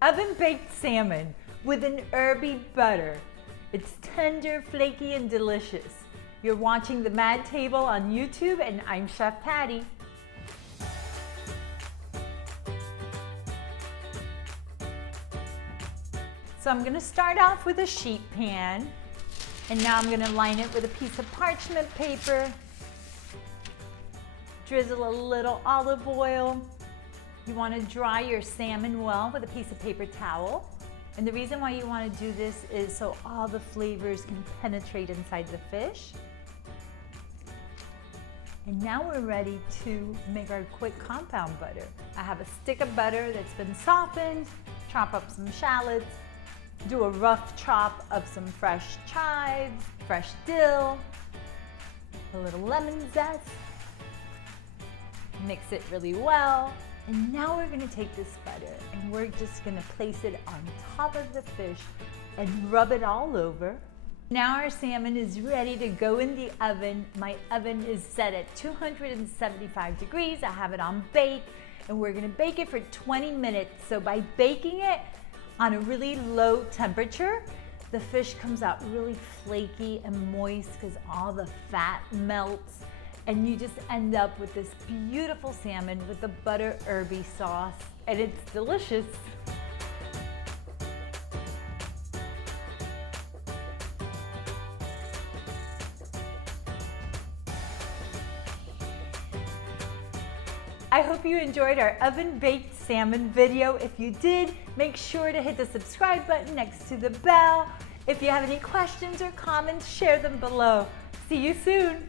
Oven baked salmon with an herby butter. It's tender, flaky, and delicious. You're watching The Mad Table on YouTube, and I'm Chef Patty. So I'm gonna start off with a sheet pan, and now I'm gonna line it with a piece of parchment paper, drizzle a little olive oil. You wanna dry your salmon well with a piece of paper towel. And the reason why you wanna do this is so all the flavors can penetrate inside the fish. And now we're ready to make our quick compound butter. I have a stick of butter that's been softened, chop up some shallots, do a rough chop of some fresh chives, fresh dill, a little lemon zest, mix it really well. And now we're gonna take this butter and we're just gonna place it on top of the fish and rub it all over. Now our salmon is ready to go in the oven. My oven is set at 275 degrees. I have it on bake, and we're gonna bake it for 20 minutes. So by baking it on a really low temperature, the fish comes out really flaky and moist because all the fat melts. And you just end up with this beautiful salmon with the butter herby sauce, and it's delicious. I hope you enjoyed our oven baked salmon video. If you did, make sure to hit the subscribe button next to the bell. If you have any questions or comments, share them below. See you soon.